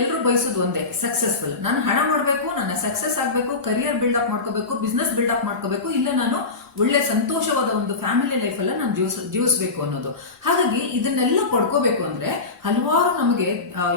ಎಲ್ಲರೂ ಬಯಸೋದು ಒಂದೇ ಸಕ್ಸಸ್ಫುಲ್ ನಾನು ಹಣ ಮಾಡಬೇಕು, ನನ್ನ ಸಕ್ಸಸ್ ಆಗಬೇಕು ಕರಿಯರ್ ಬಿಲ್ಡ್ ಅಪ್ ಮಾಡ್ಕೋಬೇಕು ಬಿಸ್ನೆಸ್ ಬಿಲ್ಡ್ ಅಪ್ ಮಾಡ್ಕೋಬೇಕು, ಇಲ್ಲ ನಾನು ಒಳ್ಳೆ ಸಂತೋಷವಾದ ಒಂದು ಫ್ಯಾಮಿಲಿ ಲೈಫ್ ಅಲ್ಲ ನಾನು ಜೀವಿಸ್, ಜೀವಿಸ್ಬೇಕು ಅನ್ನೋದು. ಹಾಗಾಗಿ ಇದನ್ನೆಲ್ಲ ಪಡ್ಕೋಬೇಕು ಅಂದ್ರೆ ಹಲವಾರು ನಮಗೆ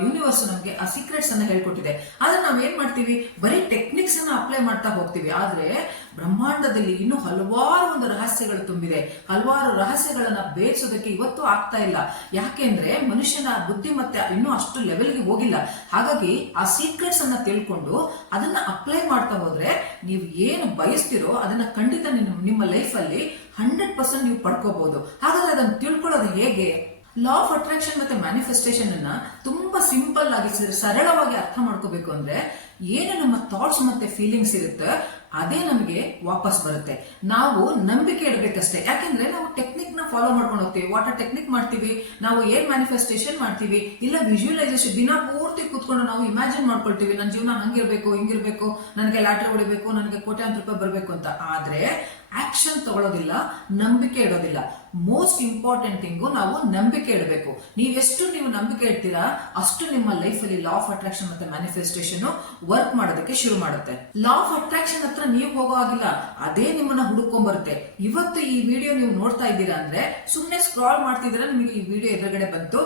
ಯೂನಿವರ್ಸ್ ನಮಗೆ ಆ ಸೀಕ್ರೆಟ್ಸ್ ಅನ್ನ ಹೇಳ್ಕೊಟ್ಟಿದೆ. ಆದ್ರೆ ನಾವ್ ಏನ್ ಮಾಡ್ತೀವಿ? ಬರೀ ಟೆಕ್ನಿಕ್ಸ್ ಅನ್ನ ಅಪ್ಲೈ ಮಾಡ್ತಾ ಹೋಗ್ತೀವಿ. ಆದ್ರೆ ಬ್ರಹ್ಮಾಂಡದಲ್ಲಿ ಇನ್ನೂ ಹಲವಾರು ಒಂದು ರಹಸ್ಯಗಳು ತುಂಬಿದೆ. ಹಲವಾರು ರಹಸ್ಯಗಳನ್ನ ಬೇಯಿಸೋದಕ್ಕೆ ಇವತ್ತು ಆಗ್ತಾ ಇಲ್ಲ. ಯಾಕೆಂದ್ರೆ ಮನುಷ್ಯನ ಬುದ್ಧಿಮತ್ತೆ ಇನ್ನೂ ಅಷ್ಟು ಲೆವೆಲ್ಗೆ ಹೋಗಿಲ್ಲ. ಹಾಗಾಗಿ ಆ ಸೀಕ್ರೆಟ್ಸ್ ಅನ್ನ ತಿಳ್ಕೊಂಡು ಅದನ್ನ ಅಪ್ಲೈ ಮಾಡ್ತಾ ಹೋದ್ರೆ ನೀವು ಏನು ಬಯಸ್ತಿರೋ ಅದನ್ನ ಖಂಡಿತ ನಿಮ್ಮ ನಿಮ್ಮ ಲೈಫ್ ಅಲ್ಲಿ ಹಂಡ್ರೆಡ್ ಪರ್ಸೆಂಟ್ ನೀವು ಪಡ್ಕೋಬಹುದು. ಹಾಗಾದ್ರೆ ಅದನ್ನ ತಿಳ್ಕೊಳ್ಳೋದು ಹೇಗೆ? ಲಾ ಆಫ್ ಅಟ್ರಾಕ್ಷನ್ ಮತ್ತೆ ಮ್ಯಾನಿಫೆಸ್ಟೇಷನ್ ಅನ್ನ ತುಂಬಾ ಸಿಂಪಲ್ ಆಗಿ ಸರಳವಾಗಿ ಅರ್ಥ ಮಾಡ್ಕೋಬೇಕು ಅಂದ್ರೆ ಏನು ನಮ್ಮ ಥಾಟ್ಸ್ ಮತ್ತೆ ಫೀಲಿಂಗ್ಸ್ ಇರುತ್ತೆ, ಅದೇ ನಮಗೆ ವಾಪಸ್ ಬರುತ್ತೆ. ನಾವು ನಂಬಿಕೆ ಇಡಬೇಕಷ್ಟೇ ಯಾಕೆಂದ್ರೆ ನಾವು ಟೆಕ್ನಿಕ್ನ ಫಾಲೋ ಮಾಡ್ಕೊಂಡು ಹೋಗ್ತೀವಿ. ವಾಟರ್ ಟೆಕ್ನಿಕ್ ಮಾಡ್ತೀವಿ. ನಾವು ಏನ್ ಮ್ಯಾನಿಫೆಸ್ಟೇಷನ್ ಮಾಡ್ತೀವಿ. ಇಲ್ಲ ವಿಜುವಲೈಸೇಷನ್ ದಿನ ಪೂರ್ತಿ ಕೂತ್ಕೊಂಡು ನಾವು ಇಮ್ಯಾಜಿನ್ ಮಾಡ್ಕೊಳ್ತೀವಿ. ನನ್ನ ಜೀವನ ಹಂಗಿರ್ಬೇಕು, ಹಿಂಗಿರ್ಬೇಕು, ನನಗೆ ಲಾಟ್ರಿ ಹೊಡಿಬೇಕು, ನನಗೆ ಕೋಟ್ಯಾಂತರ ರೂಪಾಯಿ ಬರಬೇಕು ಅಂತ. ಆದ್ರೆ ಆಕ್ಷನ್ ತಗೊಳ್ಳೋದಿಲ್ಲ ನಂಬಿಕೆ ಇಡೋದಿಲ್ಲ. ಮೋಸ್ಟ್ ಇಂಪಾರ್ಟೆಂಟ್ ಥಿಂಗು ನಾವು ನಂಬಿಕೆ ಇಡಬೇಕು. ನೀವೆಷ್ಟು ನೀವು ನಂಬಿಕೆ ಇಡ್ತೀರಾ, ಅಷ್ಟು ನಿಮ್ಮ ಲೈಫ್ ಅಲ್ಲಿ ಲಾ ಆಫ್ ಅಟ್ರಾಕ್ಷನ್ ಮತ್ತೆ ಮ್ಯಾನಿಫೆಸ್ಟೇಷನ್ ವರ್ಕ್ ಮಾಡೋದಕ್ಕೆ ಶುರು ಮಾಡುತ್ತೆ. ಲಾ ಆಫ್ ಅಟ್ರಾಕ್ಷನ್ ಹತ್ರ ನೀವು ಹೋಗೋ ಆಗಿಲ್ಲ ಅದೇ ನಿಮ್ಮನ್ನ ಹುಡುಕೊಂಡ್ ಬರುತ್ತೆ ಇವತ್ತು ಈ ವಿಡಿಯೋ ನೀವು ನೋಡ್ತಾ ಇದ್ದೀರಾ ಅಂದ್ರೆ ಸುಮ್ಮನೆ ಸ್ಕ್ರಾಲ್ ಮಾಡ್ತಿದ್ರೆ ನಿಮಗೆ ಈ ವಿಡಿಯೋ ಎದುರುಗಡೆ ಬಂತು.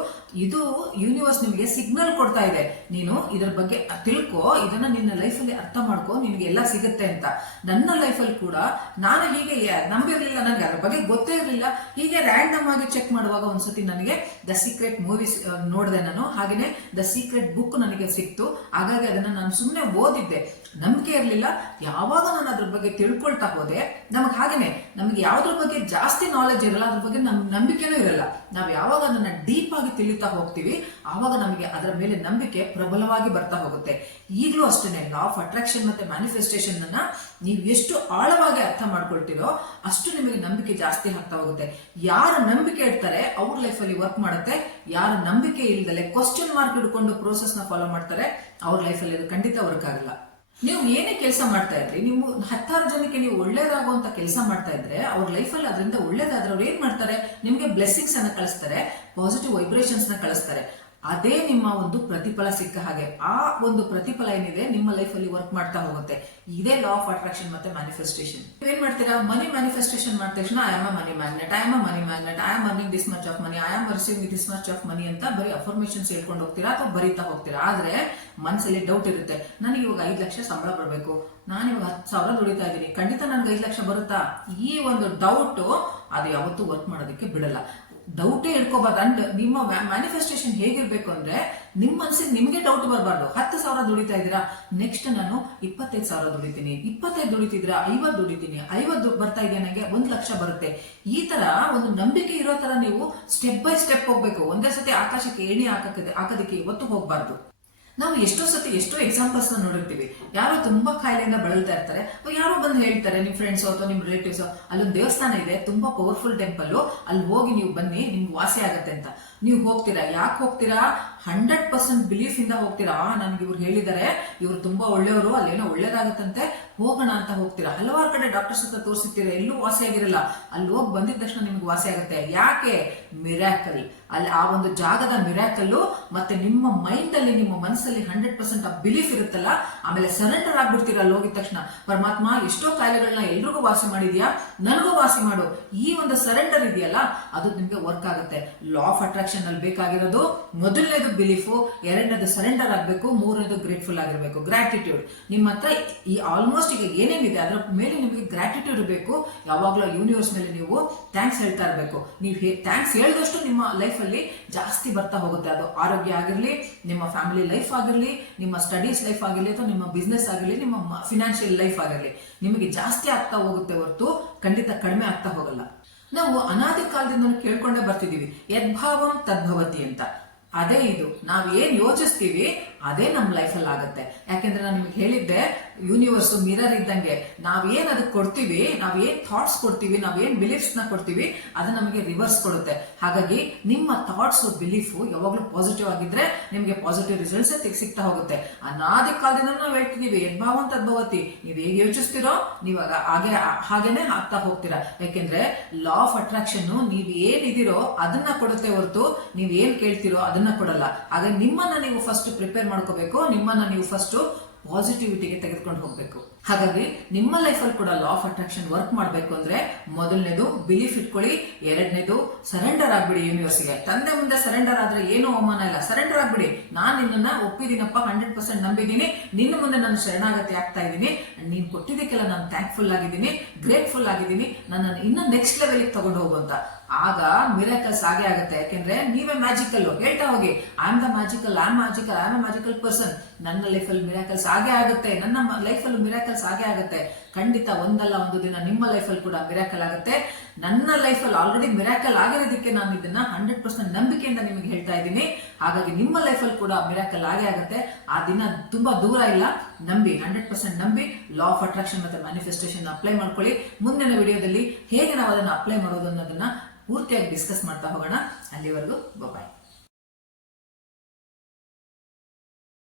ಇದು ಯೂನಿವರ್ಸ್ ನಿಮಗೆ ಸಿಗ್ನಲ್ ಕೊಡ್ತಾ ಇದೆ. ನೀನು ಇದರ ಬಗ್ಗೆ ತಿಳ್ಕೊ, ಇದನ್ನ ನಿನ್ನ ಲೈಫ್ ಅಲ್ಲಿ ಅರ್ಥ ಮಾಡ್ಕೊ, ನಿನ್ಗೆ ಎಲ್ಲ ಸಿಗುತ್ತೆ ಅಂತ. ನನ್ನ ಲೈಫ್ ಅಲ್ಲಿ ಕೂಡ, ನಾನು ಹೀಗೆ ನಂಬಿರ್ಲಿಲ್ಲ ನನಗೆ ಅದ್ರ ಬಗ್ಗೆ ಗೊತ್ತೇ ಇರಲಿಲ್ಲ. ಹೀಗೆ ರ್ಯಾಂಡಮ್ ಆಗಿ ಚೆಕ್ ಮಾಡುವಾಗ ಒಂದ್ಸತಿ ನನಗೆ ದ ಸೀಕ್ರೆಟ್ ಮೂವೀಸ್ ನೋಡಿದೆ ನಾನು. ಹಾಗೇನೆ ದ ಸೀಕ್ರೆಟ್ ಬುಕ್ ನನಗೆ ಸಿಕ್ತು. ಹಾಗಾಗಿ ಅದನ್ನ ನಾನು ಸುಮ್ಮನೆ ಓದಿದ್ದೆ. ನಂಬಿಕೆ ಇರಲಿಲ್ಲ. ಯಾವಾಗ ನಾನು ಅದ್ರ ಬಗ್ಗೆ ತಿಳ್ಕೊಳ್ತಾ ಹೋದೆ, ನಮಗೆ ಹಾಗೇನೆ, ನಮಗೆ ಯಾವ್ದ್ರ ಬಗ್ಗೆ ಜಾಸ್ತಿ ನಾಲೆಜ್ ಇರಲ್ಲ, ಅದ್ರ ಬಗ್ಗೆ ನಮ್ ನಂಬಿಕೆನೂ ಇರಲ್ಲ. ನಾವು ಯಾವಾಗ ಅದನ್ನ ಡೀಪ್ ಆಗಿ ತಿಳಿತಾ ಹೋಗ್ತೀವಿ, ಆವಾಗ ನಮಗೆ ಅದರ ಮೇಲೆ ನಂಬಿಕೆ ಪ್ರಬಲವಾಗಿ ಬರ್ತಾ ಹೋಗುತ್ತೆ. ಈಗಲೂ ಅಷ್ಟೇನೆ ಲಾ ಆಫ್ ಅಟ್ರಾಕ್ಷನ್ ಮತ್ತೆ ಮ್ಯಾನಿಫೆಸ್ಟೇಷನ್ ಅನ್ನ ನೀವು ಎಷ್ಟು ಆಳವಾಗಿ ಅರ್ಥ ಮಾಡ್ಕೊಳ್ತೀರೋ ಅಷ್ಟು ನಿಮಗೆ ನಂಬಿಕೆ ಜಾಸ್ತಿ ಆಗ್ತಾ ಹೋಗುತ್ತೆ. ಯಾರ ನಂಬಿಕೆ ಇಡ್ತಾರೆ, ಅವ್ರ ಲೈಫ್ ಅಲ್ಲಿ ವರ್ಕ್ ಮಾಡುತ್ತೆ. ಯಾರ ನಂಬಿಕೆ ಇಲ್ದಲೆ ಕ್ವಶನ್ ಮಾರ್ಕ್ ಇಟ್ಕೊಂಡು ಪ್ರೋಸೆಸ್ನ ಫಾಲೋ ಮಾಡ್ತಾರೆ, ಅವ್ರ ಲೈಫ್ ಅಲ್ಲಿ ಅದು ಖಂಡಿತ ವರ್ಕ್ ಆಗಲ್ಲ. ನೀವು ಏನೇ ಕೆಲಸ ಮಾಡ್ತಾ ಇದ್ರಿ, ನೀವು ಹತ್ತಾರು ಜನಕ್ಕೆ ನೀವು ಒಳ್ಳೇದಾಗುವಂತ ಕೆಲಸ ಮಾಡ್ತಾ ಇದ್ರೆ, ಅವ್ರ ಲೈಫಲ್ಲಿ ಅದರಿಂದ ಒಳ್ಳೇದಾದ್ರೆ ಅವ್ರು ಏನ್ ಮಾಡ್ತಾರೆ? ನಿಮ್ಗೆ ಬ್ಲೆಸ್ಸಿಂಗ್ಸ್ ಅನ್ನ ಕಳಿಸ್ತಾರೆ ಪಾಸಿಟಿವ್ ವೈಬ್ರೇಷನ್ಸ್ನ ಕಳಿಸ್ತಾರೆ. ಅದೇ ನಿಮ್ಮ ಒಂದು ಪ್ರತಿಫಲ ಸಿಕ್ಕ ಹಾಗೆ. ಆ ಒಂದು ಪ್ರತಿಫಲ ಏನಿದೆ ನಿಮ್ಮ ಲೈಫ್ ಅಲ್ಲಿ ವರ್ಕ್ ಮಾಡ್ತಾ ಹೋಗುತ್ತೆ. ಇದೇ ಲಾ ಆಫ್ ಅಟ್ರಾಕ್ಷನ್ ಮತ್ತೆ ಮ್ಯಾನಿಫೆಸ್ಟೇಷನ್ ಏನ್ ಮಾಡ್ತೀರಾ? ಮನಿ ಮ್ಯಾನಿಫೆಸ್ಟೇಷನ್ ಮಾಡಿದ ತಕ್ಷಣ I am money magnet I am money magnet I am earning this much of money I am receiving this much of money ಅಂತ ಬರೀ ಅಫರ್ಮೇಶನ್ಸ್ ಹೇಳ್ಕೊಂಡು ಹೋಗ್ತೀರಾ ಅಥವಾ ಬರೀತಾ ಹೋಗ್ತೀರಾ? ಆದ್ರೆ ಮನಸ್ಸಲ್ಲಿ ಡೌಟ್ ಇರುತ್ತೆ. ನನಗೆ ಇವಾಗ ಐದು ಲಕ್ಷ ಸಂಬಳ ಬರಬೇಕು. ನಾನು ಇವಾಗ ಹತ್ತು ಸಾವಿರ ದುಡಿತಾ ಇದ್ದೀನಿ. ಖಂಡಿತ ನನ್ಗೆ ಐದು ಲಕ್ಷ ಬರುತ್ತಾ? ಈ ಒಂದು ಡೌಟ್ ಅದು ಯಾವತ್ತೂ ವರ್ಕ್ ಮಾಡೋದಕ್ಕೆ ಬಿಡಲ್ಲ. ಡೌಟೇ ಇಟ್ಕೋಬಾರ್ದು. ಅಂಡ್ ನಿಮ್ಮ ಮ್ಯಾನಿಫೆಸ್ಟೇಷನ್ ಹೇಗಿರ್ಬೇಕು ಅಂದ್ರೆ ನಿಮ್ಮ ಮನಸ್ಸಿಗೆ ನಿಮ್ಗೆ ಡೌಟ್ ಬರಬಾರ್ದು. ಹತ್ತು ಸಾವಿರ ದುಡಿತಾ ಇದ್ದೀರಾ? ನೆಕ್ಸ್ಟ್ ನಾನು ಇಪ್ಪತ್ತೈದು ಸಾವಿರ ದುಡಿತೀನಿ. ಇಪ್ಪತ್ತೈದು ದುಡಿತಿದ್ರ ಐವತ್ತು ದುಡಿತೀನಿ. ಐವತ್ತು ಬರ್ತಾ ಇದೆ ನನಗೆ ಒಂದು ಲಕ್ಷ ಬರುತ್ತೆ. ಈ ತರ ಒಂದು ನಂಬಿಕೆ ಇರೋ ತರ ನೀವು ಸ್ಟೆಪ್ ಬೈ ಸ್ಟೆಪ್ ಹೋಗ್ಬೇಕು. ಒಂದೇ ಸತಿ ಆಕಾಶಕ್ಕೆ ಏಣಿ ಹಾಕಕ್ಕೆ ಹಾಕೋದಕ್ಕೆ ಇವತ್ತು ಹೋಗ್ಬಾರ್ದು. ನಾವು ಎಷ್ಟೋ ಸತಿ ಎಷ್ಟೋ ಎಕ್ಸಾಂಪಲ್ಸ್ ನೋಡಿರ್ತೀವಿ. ಯಾರೋ ತುಂಬಾ ಕಾಯಿಲೆಯಿಂದ ಬಳಲ್ತಾ ಇರ್ತಾರೆ. ಯಾರೋ ಬಂದು ಹೇಳ್ತಾರೆ, ನಿಮ್ ಫ್ರೆಂಡ್ಸ್ ಅಥವಾ ನಿಮ್ ರಿಲೇಟಿವ್ಸ್ ಅಲ್ಲೊಂದು ದೇವಸ್ಥಾನ ಇದೆ, ತುಂಬಾ ಪವರ್ಫುಲ್ ಟೆಂಪಲ್ ಅಲ್ಲಿ ಹೋಗಿ ನೀವು ಬನ್ನಿ, ನಿಮ್ಗೆ ವಾಸಿ ಆಗತ್ತೆ ಅಂತ. ನೀವು ಹೋಗ್ತೀರಾ? ಯಾಕೆ ಹೋಗ್ತೀರಾ? ಹಂಡ್ರೆಡ್ ಪರ್ಸೆಂಟ್ ಬಿಲೀಫ್ ಇಂದ ಹೋಗ್ತೀರಾ? ನನ್ಗೆ ಇವ್ರು ಹೇಳಿದ್ದಾರೆ ಇವ್ರು ತುಂಬಾ ಒಳ್ಳೆಯವರು, ಅಲ್ಲೇನೋ ಒಳ್ಳೇದಾಗತ್ತಂತೆ. ಹೋಗೋಣ ಅಂತ ಹೋಗ್ತೀರಾ? ಹಲವಾರು ಕಡೆ ಡಾಕ್ಟರ್ಸ್ ಹತ್ರ ತೋರಿಸ್ತೀರಾ ಎಲ್ಲೂ ವಾಸಿ ಆಗಿರಲ್ಲ. ಅಲ್ಲಿ ಹೋಗಿ ಬಂದಿದ ತಕ್ಷಣ ನಿಮ್ಗೆ ವಾಸಿ ಆಗುತ್ತೆ. ಯಾಕೆ? ಮಿರಾಕಲ್ ಅಲ್ಲಿ ಆ ಒಂದು ಜಾಗದ ಮಿರಾಕಲ್ಲು ಮತ್ತೆ ನಿಮ್ಮ ಮೈಂಡ್ ಅಲ್ಲಿ, ನಿಮ್ಮ ಮನಸ್ಸಲ್ಲಿ ಹಂಡ್ರೆಡ್ ಪರ್ಸೆಂಟ್ ಆ ಬಿಲೀಫ್ ಇರುತ್ತಲ್ಲ, ಆಮೇಲೆ ಸರೆಂಡರ್ ಆಗ್ಬಿಡ್ತೀರ ಅಲ್ಲಿ ಹೋಗಿದ ತಕ್ಷಣ? ಪರಮಾತ್ಮ, ಎಷ್ಟೋ ಕಾಯಿಲೆಗಳನ್ನ ಎಲ್ರಿಗೂ ವಾಸಿ ಮಾಡಿದ್ಯಾ? ನನಗೂ ವಾಸಿ ಮಾಡು. ಈ ಒಂದು ಸರೆಂಡರ್ ಇದೆಯಲ್ಲ, ಅದು ನಿಮ್ಗೆ ವರ್ಕ್ ಆಗುತ್ತೆ. ಲಾ ಆಫ್ ಅಟ್ರಾಕ್ಷನ್ ಅಲ್ಲಿ ಬೇಕಾಗಿರೋದು ಮೊದಲನೇದು ಬಿಲೀಫು ಎರಡನೇದು ಸರೆಂಡರ್ ಆಗಬೇಕು, ಮೂರನೇದು ಗ್ರೇಟ್ಫುಲ್ ಆಗಿರಬೇಕು. ಗ್ರಾಟಿಟ್ಯೂಡ್ ನಿಮ್ಮ ಹತ್ರ ಈ ಆಲ್ಮೋಸ್ಟ್ ಈಗ ಏನೇನಿದೆ, ಅದರ ಮೇಲೆ ನಿಮಗೆ ಗ್ರಾಟಿಟ್ಯೂಡ್ ಇರಬೇಕು ಯಾವಾಗಲೂ ಯೂನಿವರ್ಸ್ ಮೇಲೆ ನೀವು ಥ್ಯಾಂಕ್ಸ್ ಹೇಳ್ತಾ ಇರಬೇಕು. ನೀವು ಥ್ಯಾಂಕ್ಸ್ ಹೇಳಿದಷ್ಟು ನಿಮ್ಮ ಲೈಫ್ ಅಲ್ಲಿ ಜಾಸ್ತಿ ಬರ್ತಾ ಹೋಗುತ್ತೆ. ಅದು ಆರೋಗ್ಯ ಆಗಿರ್ಲಿ, ನಿಮ್ಮ ಫ್ಯಾಮಿಲಿ ಲೈಫ್ ಆಗಿರಲಿ, ನಿಮ್ಮ ಸ್ಟಡೀಸ್ ಲೈಫ್ ಆಗಿರಲಿ, ಅಥವಾ ನಿಮ್ಮ ಬಿಸ್ನೆಸ್ ಆಗಿರಲಿ, ನಿಮ್ಮ ಫಿನಾನ್ಷಿಯಲ್ ಲೈಫ್ ಆಗಿರಲಿ, ನಿಮಗೆ ಜಾಸ್ತಿ ಆಗ್ತಾ ಹೋಗುತ್ತೆ ಹೊರತು ಖಂಡಿತ ಕಡಿಮೆ ಆಗ್ತಾ ಹೋಗಲ್ಲ. ನಾವು ಅನಾದಿ ಕಾಲದಿಂದ ಕೇಳ್ಕೊಂಡೇ ಬರ್ತಿದೀವಿ ಯದ್ಭಾವಂ ತದ್ಭವತಿ ಅಂತ. ಅದೇ ಇದು. ನಾವ್ ಏನ್ ಯೋಚಿಸ್ತೀವಿ ಅದೇ ನಮ್ಮ ಲೈಫಲ್ಲಿ ಆಗುತ್ತೆ. ಯಾಕೆಂದ್ರೆ ನಾನು ನಿಮ್ಗೆ ಹೇಳಿದ್ದೆ ಯೂನಿವರ್ಸ್ ಮಿರರ್ ಇದ್ದಂಗೆ. ನಾವೇನ್ ಅದಕ್ಕೆ ಕೊಡ್ತೀವಿ, ನಾವೇನ್ ಥಾಟ್ಸ್ ಕೊಡ್ತೀವಿ, ನಾವೇನ್ ಬಿಲೀಫ್ಸ್ನ ಕೊಡ್ತೀವಿ, ಅದು ನಮಗೆ ರಿವರ್ಸ್ ಕೊಡುತ್ತೆ. ಹಾಗಾಗಿ ನಿಮ್ಮ ಥಾಟ್ಸ್ ಬಿಲೀಫ್ ಯಾವಾಗ್ಲೂ ಪಾಸಿಟಿವ್ ಆಗಿದ್ರೆ ನಿಮಗೆ ಪಾಸಿಟಿವ್ ರಿಸಲ್ಟ್ಸ್ ಸಿಗ್ತಾ ಹೋಗುತ್ತೆ. ಅನಾದಿ ಕಾಲದಿಂದ ನಾವು ಹೇಳ್ತಿದೀವಿ ಯದ್ಭಾವಂತ ಅದ್ಭವತಿ ನೀವು ಹೇಗೆ ಯೋಚಿಸ್ತೀರೋ, ನೀವು ಹಾಗೆ, ಹಾಗೇನೆ ಆಗ್ತಾ ಹೋಗ್ತೀರಾ. ಯಾಕೆಂದ್ರೆ ಲಾ ಆಫ್ ಅಟ್ರಾಕ್ಷನ್ ನೀವ್ ಏನಿದಿರೋ ಅದನ್ನ ಕೊಡುತ್ತೆ ಹೊರತು ನೀವ್ ಏನ್ ಕೇಳ್ತಿರೋ ಅದನ್ನ ಕೊಡಲ್ಲ. ಹಾಗೆ ನಿಮ್ಮನ್ನ ನೀವು ಫಸ್ಟ್ ಪ್ರಿಪೇರ್ ಮಾಡ್ಕೋಬೇಕು, ನಿಮ್ಮನ್ನ ನೀವು ಫಸ್ಟ್ ಪಾಸಿಟಿವಿಟಿಗೆ ತೆಗೆದುಕೊಂಡು ಹೋಗ್ಬೇಕು. ಹಾಗಾಗಿ ನಿಮ್ಮ ಲೈಫಲ್ಲಿ ಕೂಡ ಲಾ ಆಫ್ ಅಟ್ರಾಕ್ಷನ್ ವರ್ಕ್ ಮಾಡಬೇಕು ಅಂದ್ರೆ ಮೊದಲನೇದು ಬಿಲೀಫ್ ಇಟ್ಕೊಳ್ಳಿ, ಎರಡನೇದು ಸರೆಂಡರ್ ಆಗ್ಬಿಡಿ ಯೂನಿವರ್ಸ್ಗೆ ತಂದೆ ಮುಂದೆ ಸರೆಂಡರ್ ಆದ್ರೆ ಏನು ಅವಮಾನ ಇಲ್ಲ. ಸರೆಂಡರ್ ಆಗ್ಬಿಡಿ. ನಾನು ನಿನ್ನನ್ನ ಒಪ್ಪಿದೀನಪ್ಪ ಹಂಡ್ರೆಡ್ ಪರ್ಸೆಂಟ್ ನಂಬಿದ್ದೀನಿ. ನಿನ್ನ ಮುಂದೆ ನಾನು ಶರಣಾಗತಿ ಆಗ್ತಾ ಇದ್ದೀನಿ. ನೀನ್ ಕೊಟ್ಟಿದ್ದಕ್ಕೆಲ್ಲ ನಾನು ಥ್ಯಾಂಕ್ಫುಲ್ ಆಗಿದ್ದೀನಿ ಗ್ರೇಟ್ಫುಲ್ ಆಗಿದ್ದೀನಿ. ನನ್ನ ಇನ್ನ ನೆಕ್ಸ್ಟ್ ಲೆವೆಲ್ಗೆ ತಗೊಂಡು ಹೋಗುವಂತ ಆಗ ಮಿರಾಕಲ್ಸ್ ಆಗೇ ಆಗುತ್ತೆ. ಯಾಕೆಂದ್ರೆ ನೀವೇ ಮ್ಯಾಜಿಕಲ್ ಹೇಳ್ತಾ ಹೋಗಿ I am the magical I am magical I am magical person ನನ್ನ ಲೈಫಲ್ಲಿ ಮಿರಾಕಲ್ಸ್ ಆಗೇ ಆಗುತ್ತೆ. ನನ್ನ ಲೈಫಲ್ಲೂ ಮಿರಾಕಲ್ಸ್ ಆಗೇ ಆಗುತ್ತೆ. ಖಂಡಿತ ಒಂದಲ್ಲ ಒಂದು ದಿನ ನಿಮ್ಮ ಲೈಫಲ್ಲಿ ಕೂಡ ಮಿರಾಕಲ್ ಆಗುತ್ತೆ. ನನ್ನ ಲೈಫಲ್ಲಿ ಆಲ್ರೆಡಿ ಮಿರಾಕಲ್ ಆಗಿರೋದಕ್ಕೆ ನಾನು ಇದನ್ನ ಹಂಡ್ರೆಡ್ ಪರ್ಸೆಂಟ್ ನಂಬಿಕೆಯಿಂದ ನಿಮಗೆ ಹೇಳ್ತಾ ಇದ್ದೀನಿ. ಹಾಗಾಗಿ ನಿಮ್ಮ ಲೈಫಲ್ಲಿ ಕೂಡ ಮಿರಾಕಲ್ ಆಗೇ ಆಗುತ್ತೆ. ಆ ದಿನ ತುಂಬಾ ದೂರ ಇಲ್ಲ. ನಂಬಿ ಹಂಡ್ರೆಡ್ ಪರ್ಸೆಂಟ್ ನಂಬಿ ಲಾ ಆಫ್ ಅಟ್ರಾಕ್ಷನ್ ಮತ್ತೆ ಮ್ಯಾನಿಫೆಸ್ಟೇಷನ್ ಅಪ್ಲೈ ಮಾಡ್ಕೊಳ್ಳಿ. ಮುಂದಿನ ವಿಡಿಯೋದಲ್ಲಿ ಹೇಗೆ ನಾವು ಅದನ್ನು ಅಪ್ಲೈ ಮಾಡೋದು ಅನ್ನೋದನ್ನ ಪೂರ್ತಿಯಾಗಿ ಡಿಸ್ಕಸ್ ಮಾಡ್ತಾ ಹೋಗೋಣ. ಅಲ್ಲಿವರೆಗೂ ಬಾಯ್